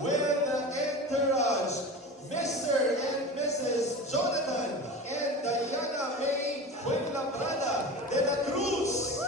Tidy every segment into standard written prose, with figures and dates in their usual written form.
with the entourage, Mr. and Mrs. Jonathan and Diana May Fuenlabrada de la Cruz.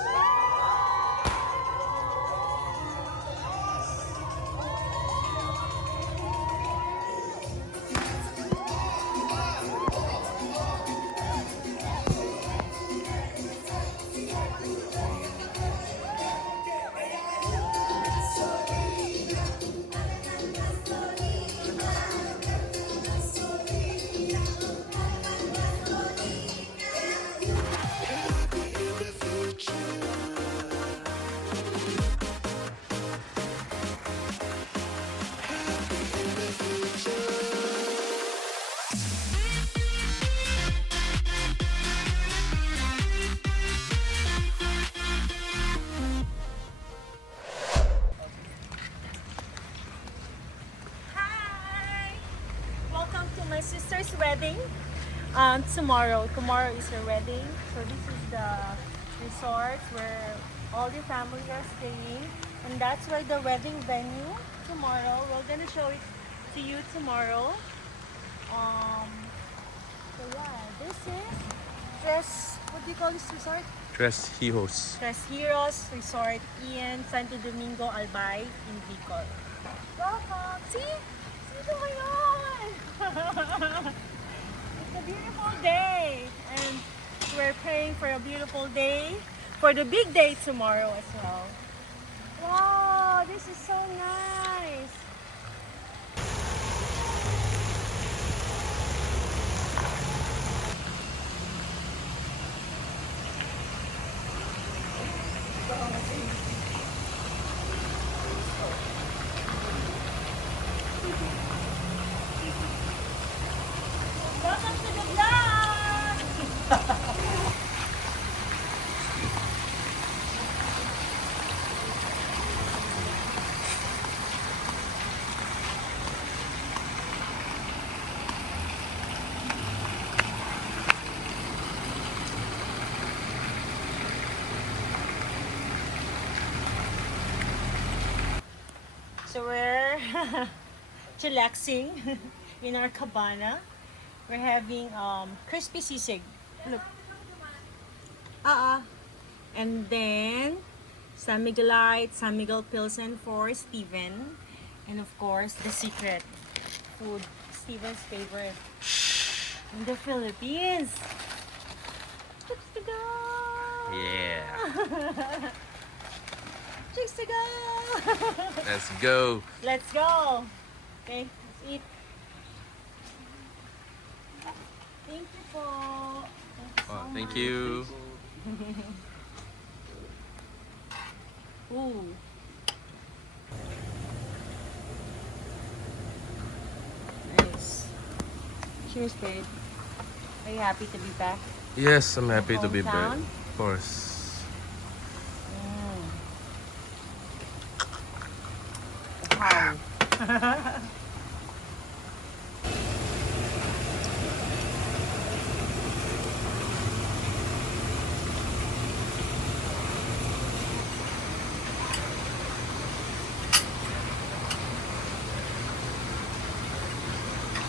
Hi! Welcome to my sister's wedding. Tomorrow is her wedding. So this is the resort where all the family are staying, and that's where the wedding venue tomorrow. We're gonna show it to you tomorrow. So yeah, this is what do you call this resort? Tres Hijos. Tres Heroes Resort in Santo Domingo, Albay in Bicol. Welcome! See? Sino ba yun? It's a beautiful day and we're praying for a beautiful day for the big day tomorrow as well. Wow, this is so nice! Welcome to the vlog! So we're chillaxing in our cabana. We're having crispy sisig. Look. And then San Miguelite, San Miguel Pilsen for Steven. And of course, the secret food, Steven's favorite in the Philippines. Chips to go! Yeah. Chips to go! Let's go. Let's go! Okay, let's eat. Thank you po. Oh, thank you. Ooh. Nice. Cheers, babe. Are you happy to be back? Yes, I'm happy to be back. Hometown? Of course. Wow.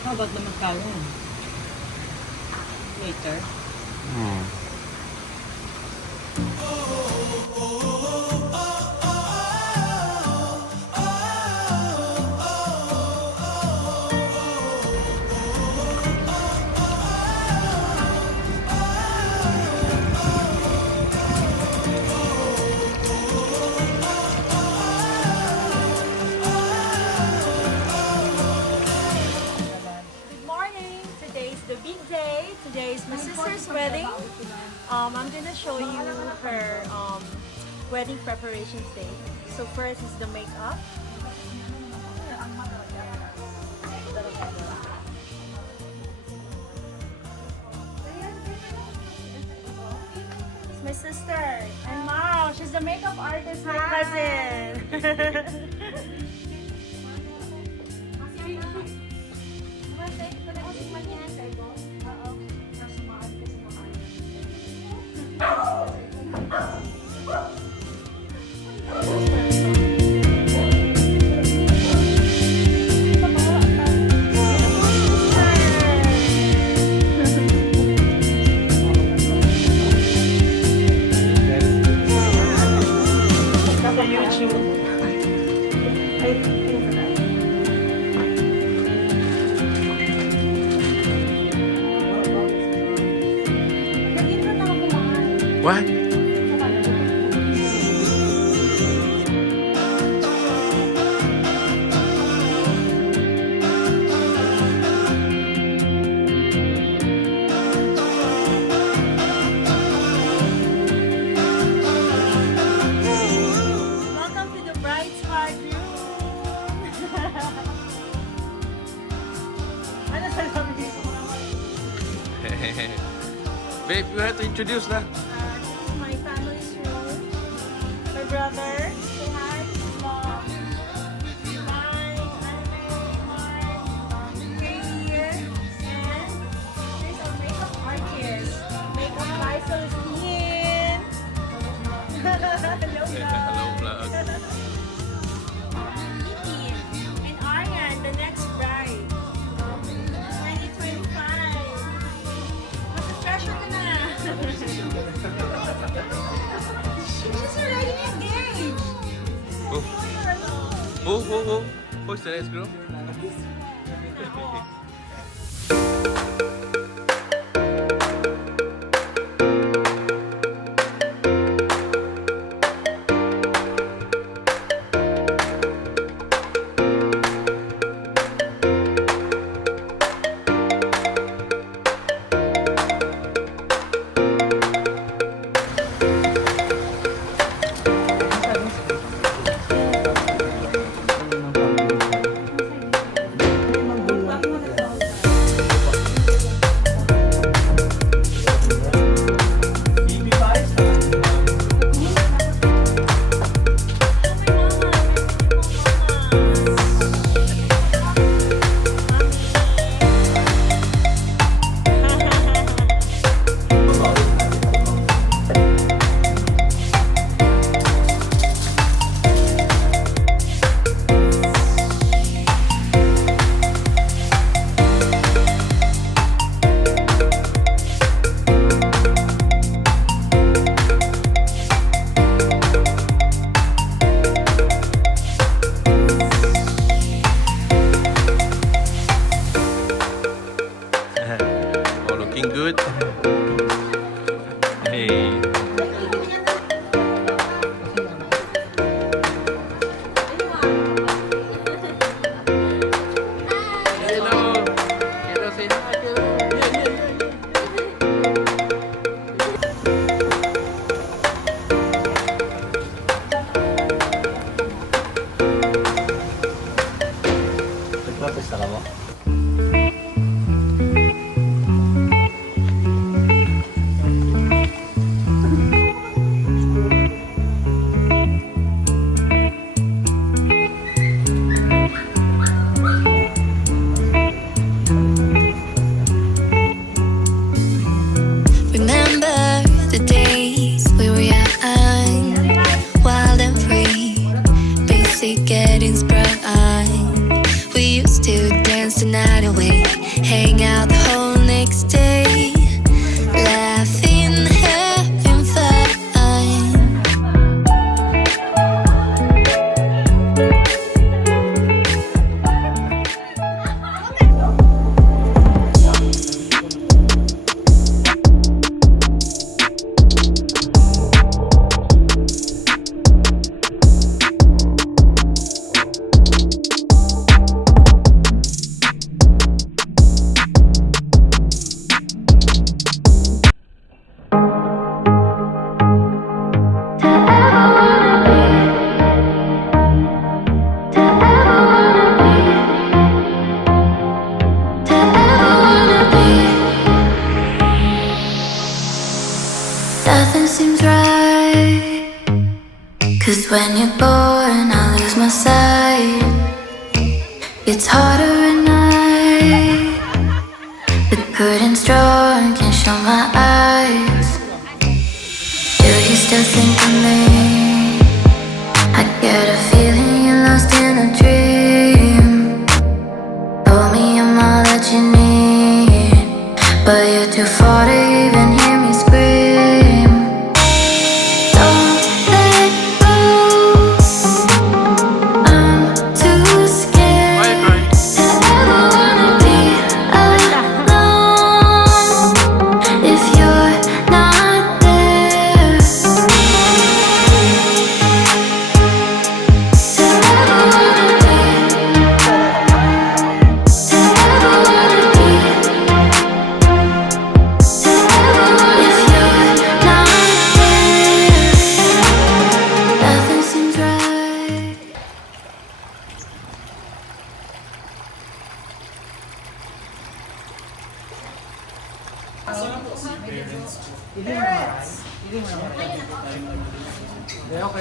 How about the magkaroon? Later. Good morning! Today is the big day. Today is my sister's wedding. I'm gonna show you her wedding preparation stage. So first is the makeup. It's my sister and mom. She's the makeup artist, my cousin. Nandito na ako kumain. What? Welcome to the bride's heart room. Ano sasabihin mo? Babe, you have to introduce lah. This is my family's room. My brother. Say hi. Mom. Hi. Mark. Katie here. And there's a makeup artist. Makeup by Celestine. Hello, Hello, vlog. Kiki and Aryan, the next bride. 2025. Mag-pressure ka na. She's already engaged. Oh, oh. Who's the next girl? Oh, looking good. Hey. Hello. Hello, say hi. Nagpapesta ka mo? Remember the days we were young, wild and free, basic getting sprung. We used to dance the night away, hang out the whole next day, laughing, having fun. Nothing seems right, 'cause when you're born I lose my sight. It's harder at night, the good and strong can show my eyes. Do you still think of me? I get a feeling you're lost in a dream. Told me I'm all that you need, but you're too far to even hear me scream. Don't let go, I'm too Okay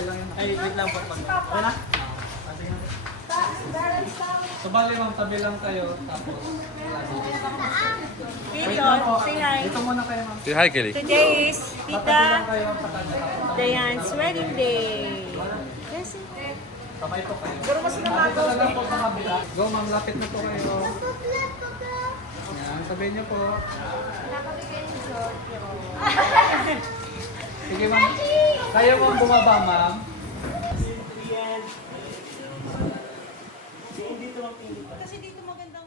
lang yun. Ay, wait lang po. Okay na? So, bali ma'am, tabi lang kayo. Tapos, Tito, say hi. dito muna kayo ma'am. Say hi, Kelly. Today is Tabi Tita lang kayo sa kanya. Diane's wedding day. Yes, Sabay po kayo. pero mas Dito na lang po sa kabila. Go ma'am, lapit na po kayo. Yan, sabihin niyo po. Sige ma'am. Kaya mo bumaba ma'am. kasi dito magandang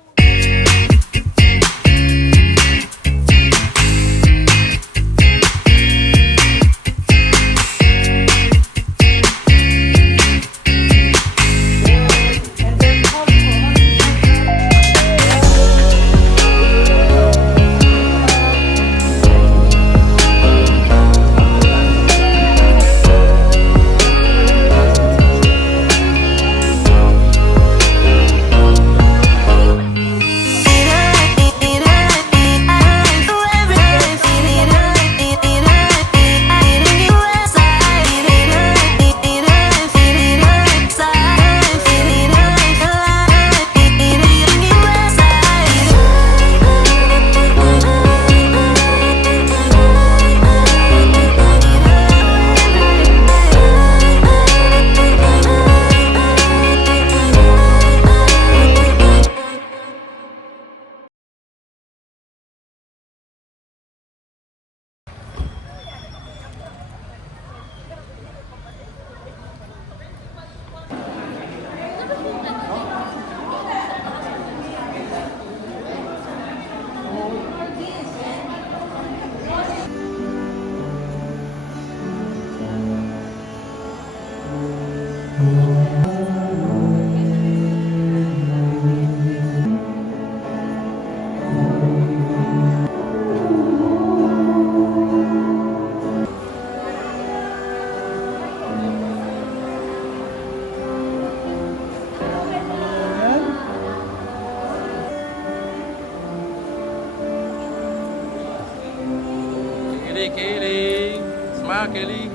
Kelly, Kelly. Smile, Kelly.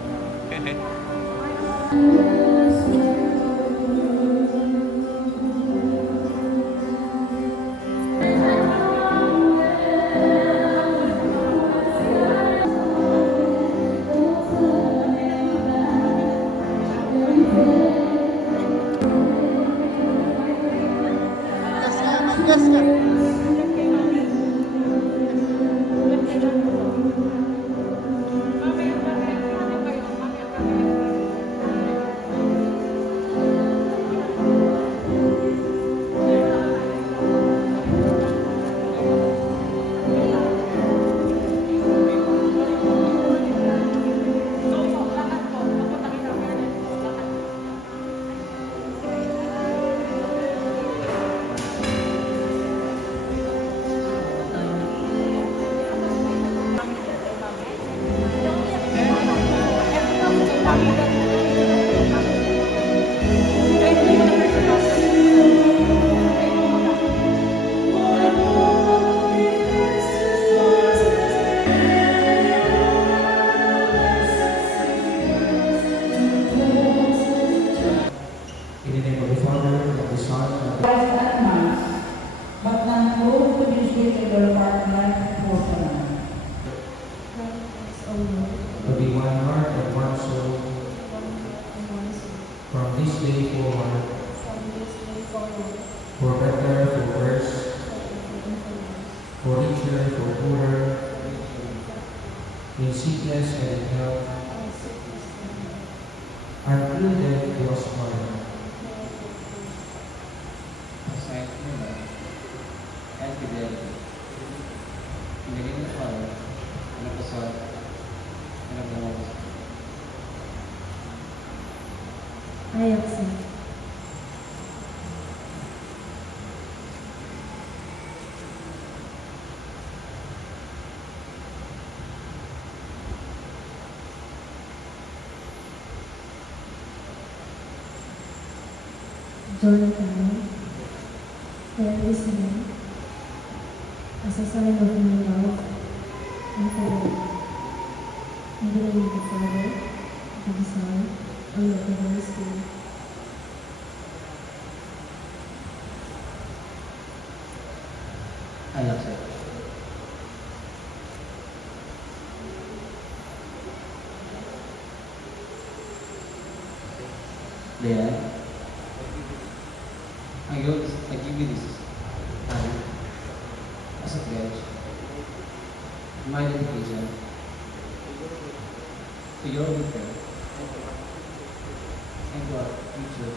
In the name of the Father, and of the Son, and of the at months, but none proved to be sweet in their part life for to be one heart and one soul from this day forward, for better, for worse, for richer, for poorer, in sickness and in health, until death do us part. Aside from that, and fidelity, in the name of the Father, and of the Son, and of the Holy Spirit. I accept. Jonathan, there is me, as a sign of my love and for the Lord. In the name of the Father, of the Son, and of the Holy Spirit. I accept. Then, I give you this time as a pledge, my dedication to your welfare and to our future.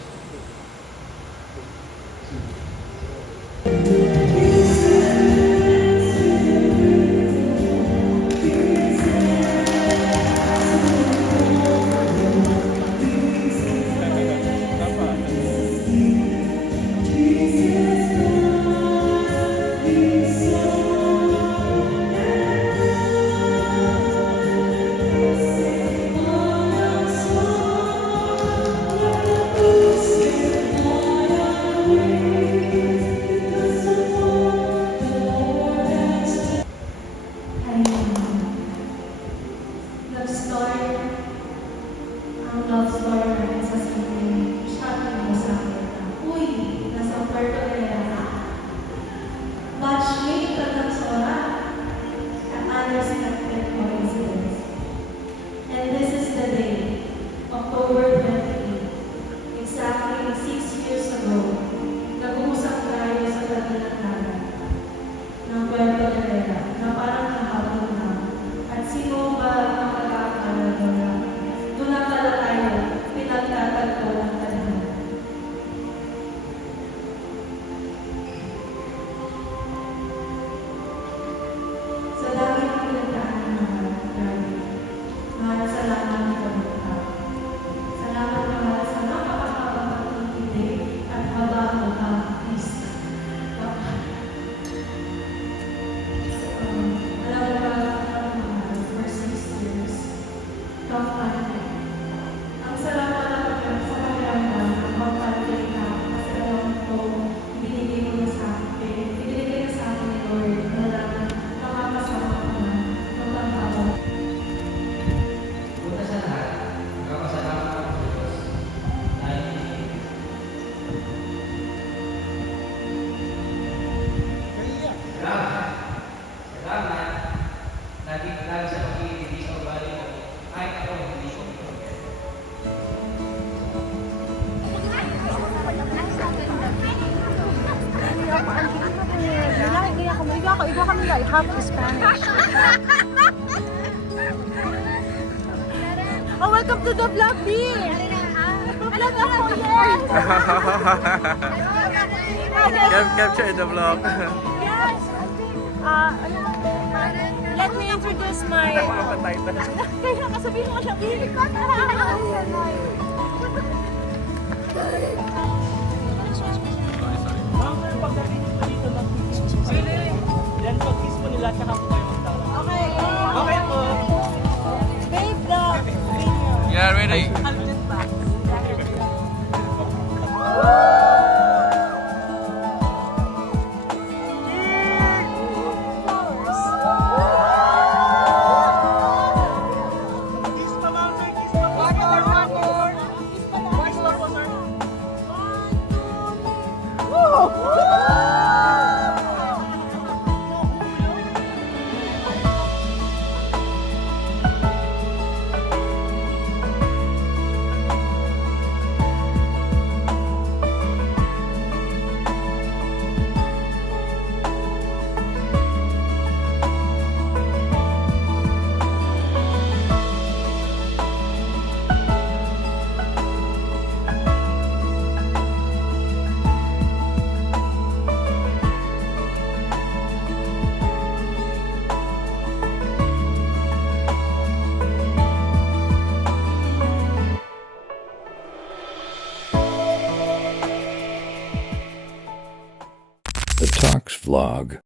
Nag-start ang love story namin sa simple. Sabi mo sa akin na, uy, nasa Puerto Galera ka. Batchmate ka ng Sora. An unexpected coincidence. And this is the day, October 28, exactly 6 years ago, nag-uusap tayo sa tabi ng dagat ng Puerto Galera na parang kahapon na. At sino ba ang nakakala na doon na pala tayo pinagtatagpo ng tadhana. Sa dami ng pinagdaanan ng mahal, salamat ng pagkakita. Salamat mahal sa napakahabang pag-ibig at habang pag-ibig. Alam mo ba, for 6 years, tough time. Ang sarap pala sa pakiramdam ng mag-pantay ka kasi alam ko, binigay mo na sa akin. Binigay na sa akin ni Lord na lang makakasama ko na ng pagkabang. Una sa lahat, magpapasalamat ako sa Diyos dahil salamat lagi sa pag-ibig sa ugali mo kahit ako hindi ko Oh, welcome to the vlog, B! Vlog ako, yes! Capture the vlog. Yes! Let me introduce my... Kaya kasabihin mo siya, B! Okay. Okay po. Babe, the video. Yeah, ready. The Talks Vlog.